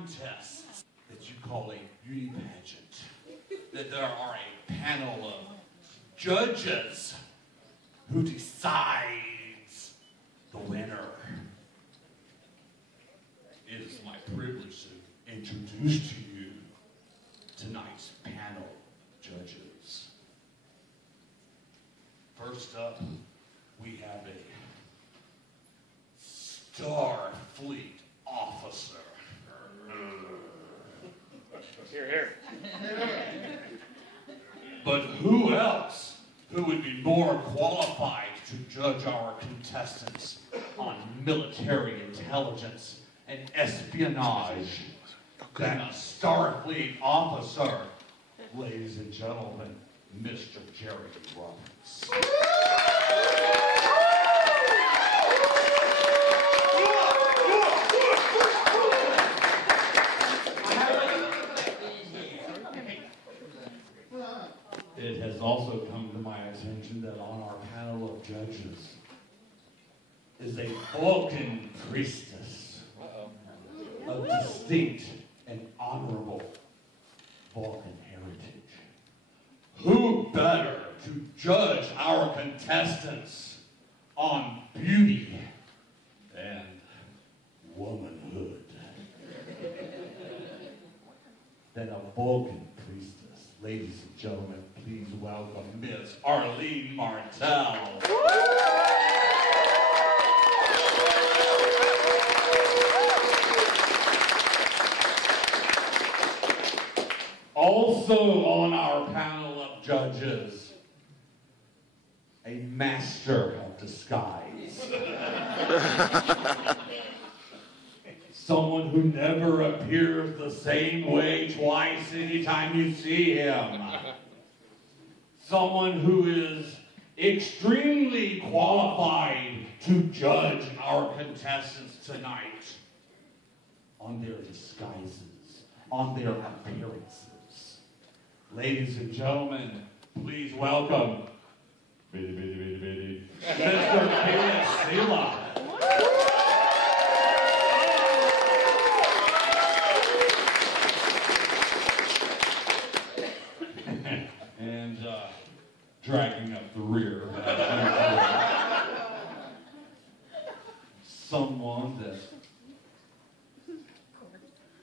contest that you call a beauty pageant, that there are a panel of judges who decides the winner. It is my privilege to introduce to you tonight's panel judges. First up, we have a Starfleet officer. Here, here. But who else who would be more qualified to judge our contestants on military intelligence and espionage than a Starfleet officer, ladies and gentlemen, Mr. Jerry Roberts. It has also come to my attention that on our panel of judges is a Vulcan priestess of distinct and honorable Vulcan heritage. Who better to judge our contestants on beauty and womanhood than a Vulcan priestess? Ladies and gentlemen, please welcome Miss Arlene Martell. Also on our panel of judges, a master of disguise. Someone who never appears the same way twice anytime you see him. Someone who is extremely qualified to judge our contestants tonight on their disguises, on their appearances. Ladies and gentlemen, please welcome Mr. Kenneth Sela. And dragging up the rear. Someone that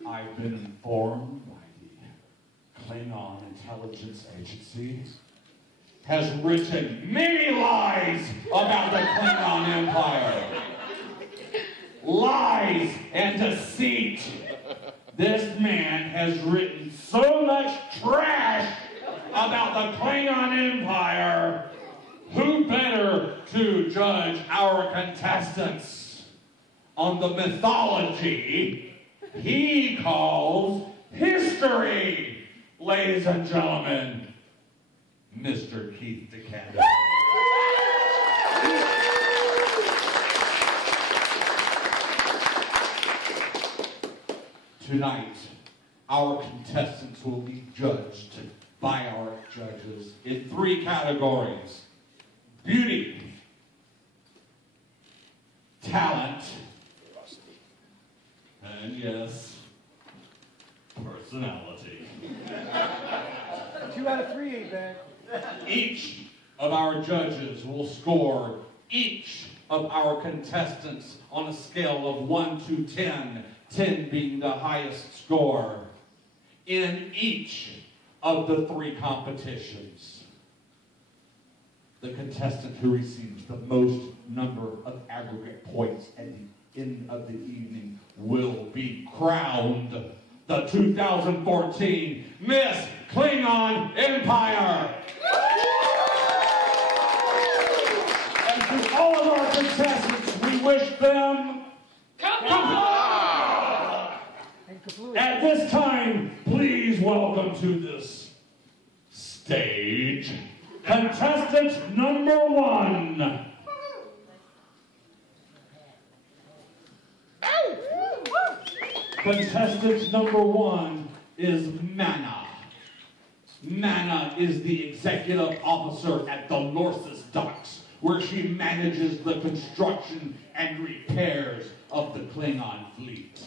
I've been informed by the Klingon intelligence agency has written many lies about the Klingon Empire. Lies and deceit. This man has written so much trash about the Klingon Empire. Who better to judge our contestants on the mythology he calls history? Ladies and gentlemen, Mr. Keith DeCanto. Tonight, our contestants will be judged by our judges in 3 categories: beauty, talent, and yes, personality. 2 out of 3 ain't bad. Each of our judges will score each of our contestants on a scale of 1 to 10, 10 being the highest score, in each of the 3 competitions. The contestant who receives the most number of aggregate points at the end of the evening will be crowned the 2014 Miss Klingon Empire. And to all of our contestants, we wish them at this time, please welcome to this stage contestant number 1. Contestant number 1 is Mana. Mana is the executive officer at the Lorsis Docks, where she manages the construction and repairs of the Klingon fleet.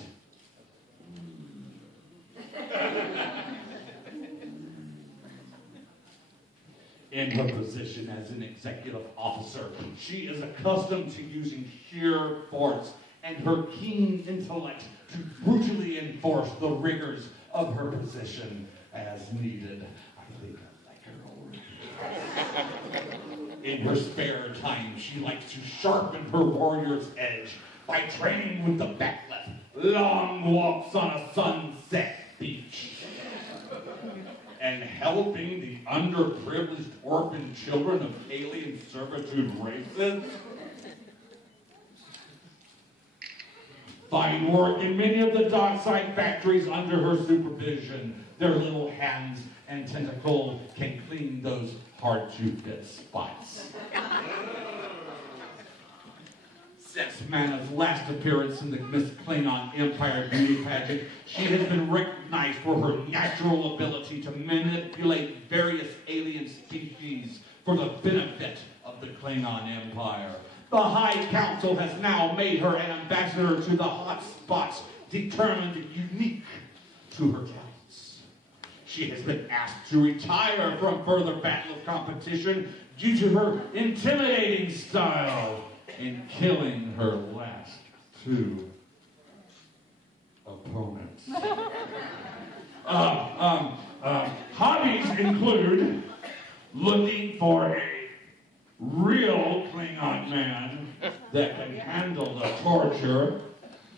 In her position as an executive officer, she is accustomed to using sheer force and her keen intellect to brutally enforce the rigors of her position as needed. I think I like her already. In her spare time, she likes to sharpen her warrior's edge by training with the backlet, long walks on a sunset beach, and helping the underprivileged orphan children of alien servitude races find work in many of the dockside factories under her supervision. Their little hands and tentacles can clean those hard-to-get spots. Since Mana's last appearance in the Miss Klingon Empire beauty pageant, she has been recognized for her natural ability to manipulate various alien species for the benefit of the Klingon Empire. The High Council has now made her an ambassador to the hot spots, determined unique to her talents. She has been asked to retire from further battle of competition due to her intimidating style in killing her last two opponents. Hobbies include looking for a real Klingon man that can handle the torture,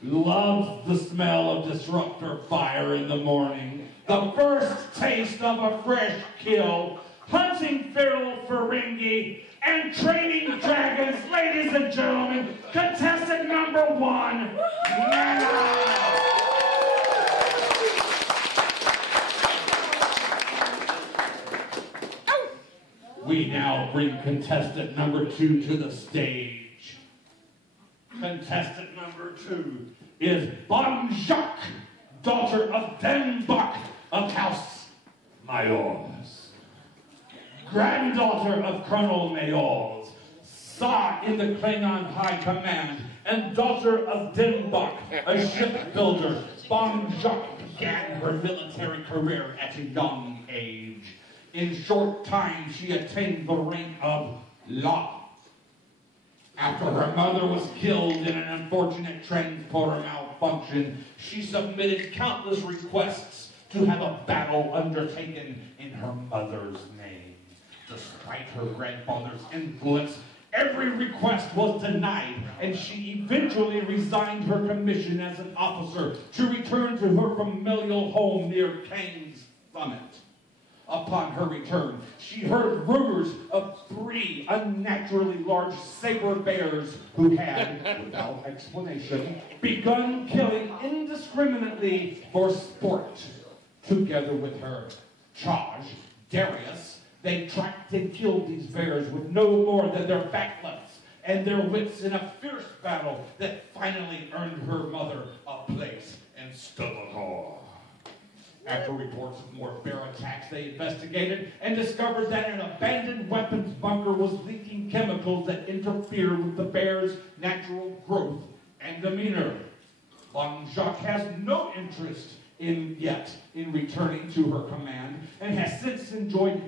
loves the smell of disruptor fire in the morning, the first taste of a fresh kill, hunting feral Ferengi, and training dragons. Ladies and gentlemen, contestant number 1, Mana! We now bring contestant number 2 to the stage. Contestant number 2 is Bonjak, daughter of Denbach of House Mayors, granddaughter of Colonel Mayors, saw in the Klingon High Command, and daughter of Denbach, a shipbuilder. Bonjak began her military career at a young age. In short time, she attained the rank of law. After her mother was killed in an unfortunate transporter malfunction, she submitted countless requests to have a battle undertaken in her mother's name. Despite her grandfather's influence, every request was denied, and she eventually resigned her commission as an officer to return to her familial home near Kane's Summit. Upon her return, she heard rumors of 3 unnaturally large saber bears who had, without explanation, begun killing indiscriminately for sport. Together with her charge, Darius, they tracked and killed these bears with no more than their backlets and their wits in a fierce battle that finally earned her mother a place in Stovakor. After reports of more bear attacks, they investigated and discovered that an abandoned weapons bunker was leaking chemicals that interfered with the bear's natural growth and demeanor. Bonjak has no interest in returning to her command, and has since enjoyed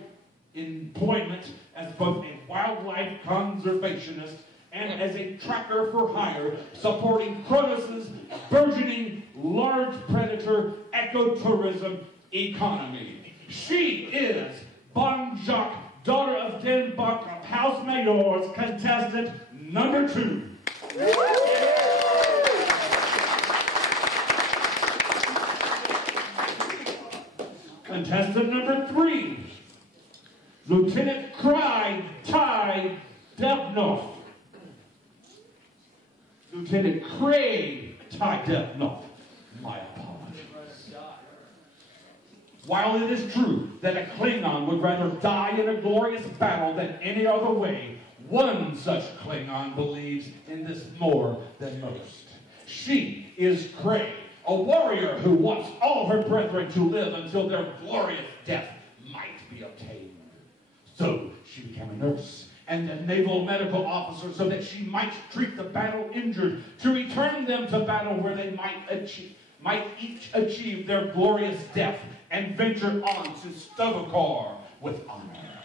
employment as both a wildlife conservationist and as a tracker for hire, supporting Kronos' burgeoning large predator ecotourism economy. She is Bonjak, daughter of Denbach of House Mayors, contestant number 2. Contestant number 3, Lieutenant Cry Ty Devnoff. Lieutenant Craig Ty Devnoff. My apologies. While it is true that a Klingon would rather die in a glorious battle than any other way, one such Klingon believes in this more than most. She is Craig, a warrior who wants all her brethren to live until their glorious death might be obtained. So she became a nurse and a naval medical officer so that she might treat the battle injured, to return them to battle where they might each achieve their glorious death and venture on to Stovakor with honor.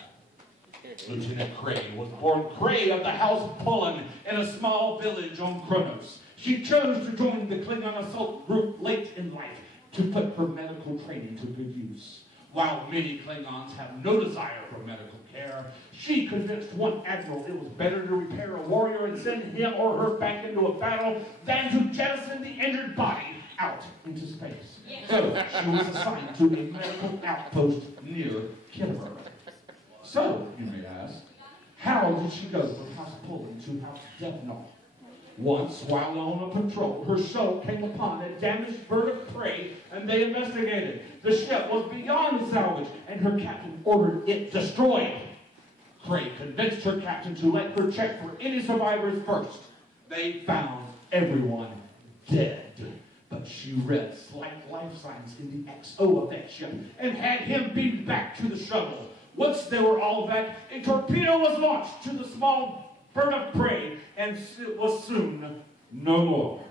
Lieutenant Cray was born Cray of the House Pullen in a small village on Kronos. She chose to join the Klingon assault group late in life to put her medical training to good use. While many Klingons have no desire for medical care, she convinced one admiral it was better to repair a warrior and send him or her back into a battle than to jettison the injured body out into space. So she was assigned to a medical outpost near Kitterer. So, you may ask, how did she go from House Pullen to House Devnall? Once, while on a patrol, her shuttle came upon a damaged bird of prey, and they investigated. The ship was beyond salvage, and her captain ordered it destroyed. Cray convinced her captain to let her check for any survivors first. They found everyone dead, but she read slight life signs in the XO of that ship and had him beamed back to the shuttle. Once they were all back, a torpedo was launched to the small bird of prey, and it was soon no more.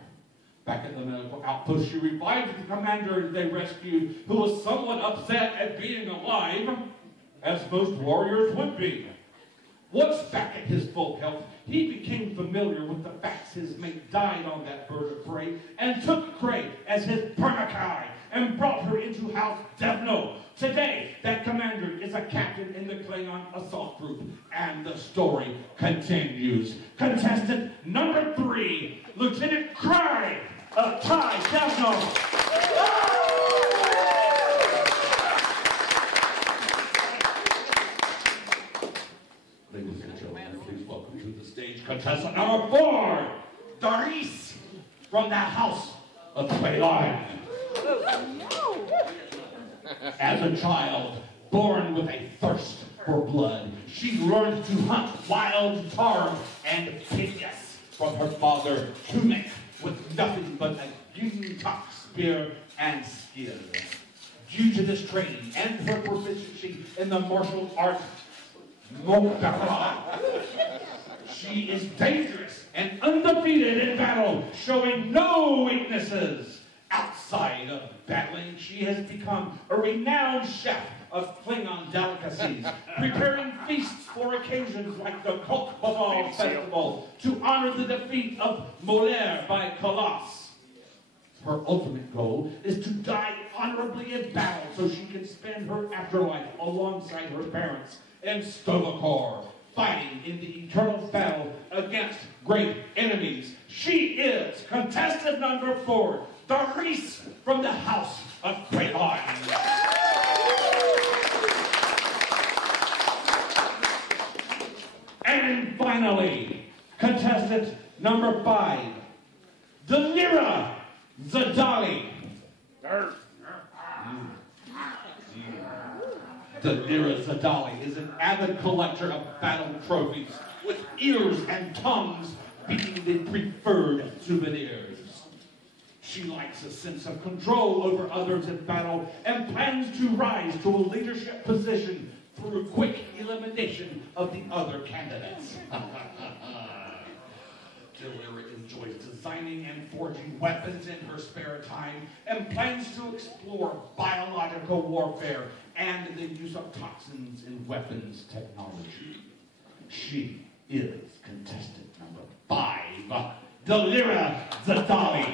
Back at the medical outpost, she revived the commander they rescued, who was somewhat upset at being alive, as most warriors would be. Once back at his full health, he became familiar with the facts his mate died on that bird of prey, and took Cray as his permakai and brought her into House Devno. Today, that commander is a captain in the Klingon assault group, and the story continues. Contestant number 3, Lieutenant Cray of Ty Devno. Ladies and gentlemen, please welcome to the stage contestant number 4, Doris from the House of Klingon. As a child, born with a thirst for blood, she learned to hunt wild tarm and pigeons from her father, Tumek, with nothing but a Gintok spear and skill. Due to this training and her proficiency in the martial art Mokara, she is dangerous and undefeated in battle, showing no weaknesses. Outside of battling, she has become a renowned chef of Klingon delicacies, preparing feasts for occasions like the Kok Babal Festival to honor the defeat of Moler by Colossus. Her ultimate goal is to die honorably in battle so she can spend her afterlife alongside her parents in Stovacor, fighting in the eternal battle against great enemies. She is contestant number 4, Doris from the House of Klingon. And finally, contestant number 5, Delira Zadali. Delira Zadali is an avid collector of battle trophies, with ears and tongues being the preferred souvenirs. She likes a sense of control over others in battle and plans to rise to a leadership position through quick elimination of the other candidates. Delira enjoys designing and forging weapons in her spare time and plans to explore biological warfare and the use of toxins in weapons technology. She is contestant number 5, Delira Zadali.